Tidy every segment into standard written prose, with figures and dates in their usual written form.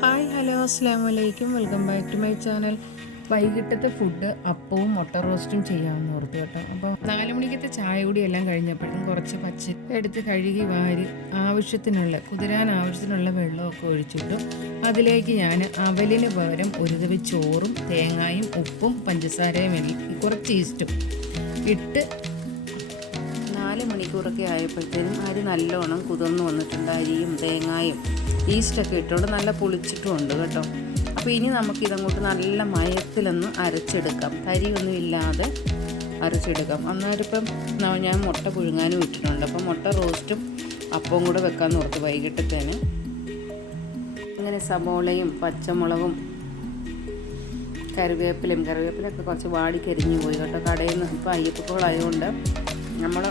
Hi hello അസ്സാം വലൈക്കും, welcome back to my channel. വൈകിട്ടത്തെ ഫുഡ് അപ്പവും മുട്ട റോസ്റ്റും ചെയ്യാമെന്ന് ഓർത്തു കേട്ടോ. അപ്പോൾ 4 മണിക്കത്തെ ചായ കൂടി എല്ലാം കഴിഞ്ഞപ്പോഴും കുറച്ച് പച്ചരി എടുത്ത് കഴുകി വാരി കുതിരാൻ ആവശ്യത്തിനുള്ള വെള്ളമൊക്കെ ഒഴിച്ചിട്ടു. അതിലേക്ക് ഞാൻ അവലിന് പകരം ഒരു തവി ചോറും തേങ്ങായും ഉപ്പും പഞ്ചസാരയും കുറച്ച് ഈസ്റ്റും ഇട്ട് 4 മണിക്കൂറൊക്കെ ആയപ്പോഴത്തേനും അരി നല്ലോണം കുതിർന്ന് വന്നിട്ടുണ്ട്. അരിയും തേങ്ങായും ഈസ്റ്റൊക്കെ ഇട്ടുകൊണ്ട് നല്ല പുളിച്ചിട്ടുമുണ്ട് കേട്ടോ. അപ്പോൾ ഇനി നമുക്കിതങ്ങോട്ട് നല്ല മയത്തിലൊന്ന് അരച്ചെടുക്കാം, തരിയൊന്നും ഇല്ലാതെ അരച്ചെടുക്കാം. അന്നേരം ഇപ്പം ഞാൻ മുട്ട പുഴുങ്ങാനും ഇട്ടിട്ടുണ്ട്. അപ്പം മുട്ട റോസ്റ്റും അപ്പവും കൂടെ വെക്കാമെന്ന് ഓർത്ത് വൈകിട്ടത്തേന്. ഇങ്ങനെ സബോളയും പച്ചമുളകും കറിവേപ്പിലൊക്കെ കുറച്ച് വാടിക്കരിഞ്ഞു പോയി കേട്ടോ. കടയിൽ നിന്ന് ഇപ്പോൾ അയ്യപ്പക്കോളായതുകൊണ്ട് നമ്മൾ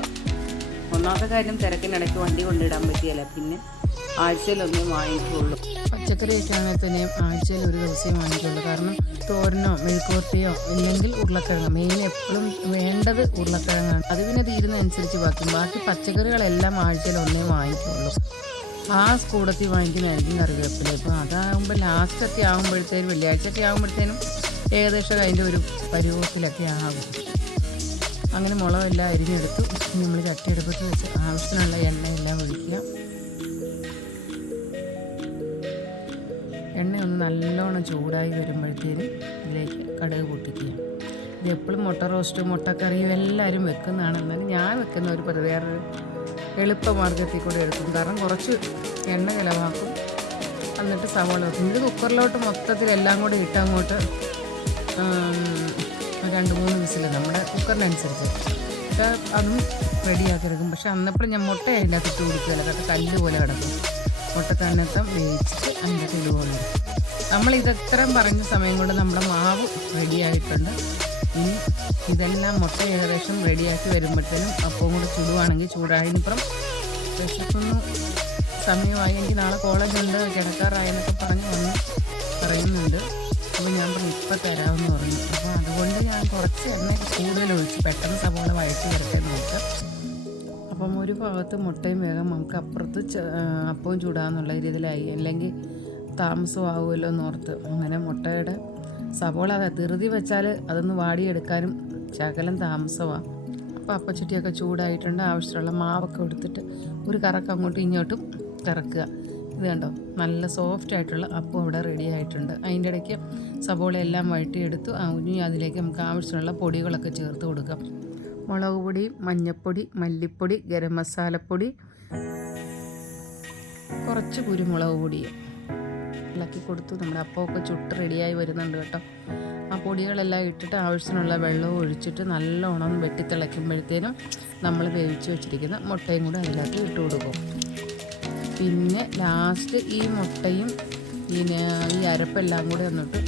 ഒന്നാമത്തെ കാര്യം തിരക്കിനിടയ്ക്ക് വണ്ടി കൊണ്ടിടാൻ പറ്റിയല്ല, പിന്നെ ആഴ്ചയിലൊന്നേ വാങ്ങിക്കുള്ളൂ. പച്ചക്കറിയൊക്കെ ആണെങ്കിൽ തന്നെയും ആഴ്ചയിൽ ഒരു ദിവസമേ വാങ്ങിക്കുള്ളൂ. കാരണം തോരനോ മെഴുക്കുവരട്ടിയോ ഇല്ലെങ്കിൽ ഉരുളക്കിഴങ്ങ്, മെയിൻ എപ്പോഴും വേണ്ടത് ഉരുളക്കിഴങ്ങാണ്. അത് പിന്നെ തീരുന്നതനുസരിച്ച് ബാക്കി പച്ചക്കറികളെല്ലാം ആഴ്ചയിൽ ഒന്നേ വാങ്ങിക്കുള്ളൂ. ആ കൂടത്തിൽ വാങ്ങിക്കുന്നതായിരിക്കും കറിവേപ്പില. ഇപ്പോൾ അതാകുമ്പോൾ ലാസ്റ്റൊക്കെ ആകുമ്പോഴത്തേനും വെള്ളിയാഴ്ചയൊക്കെ ആകുമ്പോഴത്തേനും ഏകദേശം അതിൻ്റെ ഒരു പരുവത്തിലൊക്കെ ആകും. അങ്ങനെ മുളകെല്ലാം അരിഞ്ഞെടുത്ത് നമ്മൾ ചട്ടിയെടുപ്പത്ത് വെച്ച് ആവശ്യത്തിനുള്ള എണ്ണയെല്ലാം ഒഴിക്കുക. എണ്ണ ഒന്ന് നല്ലോണം ചൂടായി വരുമ്പോഴത്തേനും ഇതിലേക്ക് കടുക് പൊട്ടിക്കുക. ഇത് എപ്പോഴും മുട്ട റോസ്റ്റും മുട്ടക്കറിയും എല്ലാവരും വെക്കുന്നതാണ്. എന്നാലും ഞാൻ വെക്കുന്ന ഒരു വേറൊരു എളുപ്പമാർഗ്ഗത്തിൽ കൂടെ എടുക്കും. കാരണം കുറച്ച് എണ്ണ ചിലവാക്കും. എന്നിട്ട് സവാള വെക്കും. ഇത് കുക്കറിലോട്ട് മൊത്തത്തിൽ എല്ലാം കൂടെ ഇട്ടങ്ങോട്ട് 2-3 വിസിൽ നമ്മുടെ കുക്കറിനനുസരിച്ച് എന്നിട്ട് അതും റെഡിയാക്കി എടുക്കും. പക്ഷെ അന്നപ്പോഴും ഞാൻ മുട്ട അതിൻ്റെ അകത്ത് ഇട്ട് കൊടുക്കുകയല്ല, അതൊക്കെ കല്ല് പോലെ കിടക്കും. മുട്ടക്കന്നത്തം വേവിച്ചിട്ട് അതിൻ്റെ ഇടുകയുള്ളൂ. നമ്മളിതെത്രയും പറഞ്ഞ സമയം കൊണ്ട് നമ്മുടെ മാവ് റെഡിയായിട്ടുണ്ട്. ഇനി ഇതെല്ലാം മുട്ട ഏകദേശം റെഡിയാക്കി വരുമ്പോഴത്തേനും അപ്പവും കൂടെ ചുടുവാണെങ്കിൽ ചൂടായതിനിപ്പുറം വിശക്കുന്നു സമയമായി, എനിക്ക് നാളെ കോളേജുണ്ട്, കിടക്കാറായെന്നൊക്കെ പറഞ്ഞ് പറയുന്നുണ്ട്. അപ്പോൾ ഞാൻ പറഞ്ഞു ഇപ്പം തരാമെന്ന് പറഞ്ഞു. അപ്പോൾ അതുകൊണ്ട് ഞാൻ കുറച്ച് എണ്ണയൊക്കെ കൂടുതൽ ഒഴിച്ച് പെട്ടെന്ന് സവാള വഴറ്റി വരട്ടെ നോക്കാം. അപ്പം ഒരു ഭാഗത്ത് മുട്ടയും വേഗം നമുക്ക് അപ്പുറത്ത് അപ്പവും ചൂടാമെന്നുള്ള രീതിയിലായി, അല്ലെങ്കിൽ താമസമാകുമല്ലോ എന്നോർത്ത്. അങ്ങനെ മുട്ടയുടെ സവാള ധൃതി വെച്ചാൽ അതൊന്ന് വാടിയെടുക്കാനും ശകലം താമസമാണ്. അപ്പോൾ അപ്പച്ചട്ടിയൊക്കെ ചൂടായിട്ടുണ്ട്. ആവശ്യമുള്ള മാവൊക്കെ എടുത്തിട്ട് ഒരു കറക്കം അങ്ങോട്ടും ഇങ്ങോട്ടും കറക്കുക. ഇത് കണ്ടോ, നല്ല സോഫ്റ്റ് ആയിട്ടുള്ള അപ്പം ഇവിടെ റെഡി ആയിട്ടുണ്ട്. അതിൻ്റെ ഇടയ്ക്ക് സവോള എല്ലാം വഴറ്റിയെടുത്തു. ഇനി അതിലേക്ക് നമുക്ക് ആവശ്യമുള്ള പൊടികളൊക്കെ ചേർത്ത് കൊടുക്കാം. മുളക് പൊടി, മഞ്ഞൾപ്പൊടി, മല്ലിപ്പൊടി, ഗരം മസാലപ്പൊടി, കുറച്ച് കുരുമുളക് പൊടി ഇളക്കി കൊടുത്തു. നമ്മുടെ അപ്പമൊക്കെ ചുട്ട് റെഡിയായി വരുന്നുണ്ട് കേട്ടോ. ആ പൊടികളെല്ലാം ഇട്ടിട്ട് ആവശ്യത്തിനുള്ള വെള്ളവും ഒഴിച്ചിട്ട് നല്ലോണം വെട്ടിത്തിളയ്ക്കുമ്പോഴത്തേനും നമ്മൾ വേവിച്ച് വെച്ചിരിക്കുന്ന മുട്ടയും കൂടെ അതിനകത്ത് ഇട്ട് കൊടുക്കും. പിന്നെ ലാസ്റ്റ് ഈ മുട്ടയും ഈ അരപ്പെല്ലാം കൂടെ വന്നിട്ട്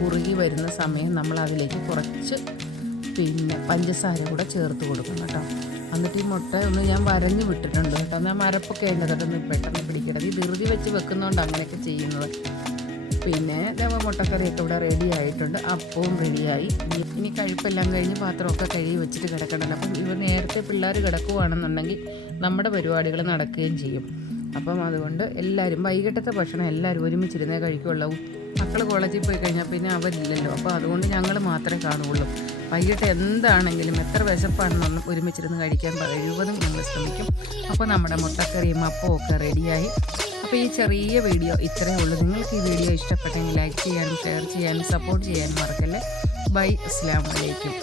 കുറുകി വരുന്ന സമയം നമ്മൾ അതിലേക്ക് കുറച്ച് പഞ്ചസാര കൂടെ ചേർത്ത് കൊടുക്കും കേട്ടോ. എന്നിട്ട് ഈ മുട്ട ഒന്ന് ഞാൻ വരഞ്ഞ് വിട്ടിട്ടുണ്ട് കേട്ടോ. എന്നാൽ മരപ്പൊക്കെ ഉണ്ടെന്ന് പെട്ടെന്ന് പിടിക്കരുത്. ഈ ധൃതി വെച്ച് വെക്കുന്നതുകൊണ്ട് അങ്ങനെയൊക്കെ ചെയ്യുന്നത്. പിന്നെ മുട്ടക്കറിയൊക്കെ ഇവിടെ റെഡി ആയിട്ടുണ്ട്. അപ്പവും റെഡിയായി. ഇനി കഴിപ്പെല്ലാം കഴിഞ്ഞ് പാത്രമൊക്കെ കഴുകി വെച്ചിട്ട് കിടക്കണ്ടല്ലോ. അപ്പം ഇവർ നേരത്തെ പിള്ളേർ കിടക്കുകയാണെന്നുണ്ടെങ്കിൽ നമ്മുടെ പരിപാടികൾ നടക്കുകയും ചെയ്യും. അപ്പം അതുകൊണ്ട് എല്ലാവരും വൈകിട്ടത്തെ ഭക്ഷണം എല്ലാവരും ഒരുമിച്ചിരുന്നേ കഴിക്കുകയുള്ളൂ. മക്കൾ കോളേജിൽ പോയി കഴിഞ്ഞാൽ പിന്നെ അവരില്ലല്ലോ. അപ്പോൾ അതുകൊണ്ട് ഞങ്ങൾ മാത്രമേ കാണുകയുള്ളൂ. വൈകിട്ട് എന്താണെങ്കിലും എത്ര വിശപ്പാണെന്നൊന്നും ഒരുമിച്ചിരുന്ന് കഴിക്കാൻ കഴിവതും ഞങ്ങൾ ശ്രമിക്കും. അപ്പോൾ നമ്മുടെ മുട്ടക്കറിയും അപ്പവും ഒക്കെ റെഡിയായി. അപ്പോൾ ഈ ചെറിയ വീഡിയോ ഇത്രയേ ഉള്ളൂ. നിങ്ങൾക്ക് ഈ വീഡിയോ ഇഷ്ടപ്പെട്ടെങ്കിൽ ലൈക്ക് ചെയ്യാനും ഷെയർ ചെയ്യാനും സപ്പോർട്ട് ചെയ്യാനും മറക്കല്ലേ. ബൈ, അസ്സലാമു അലൈക്കും.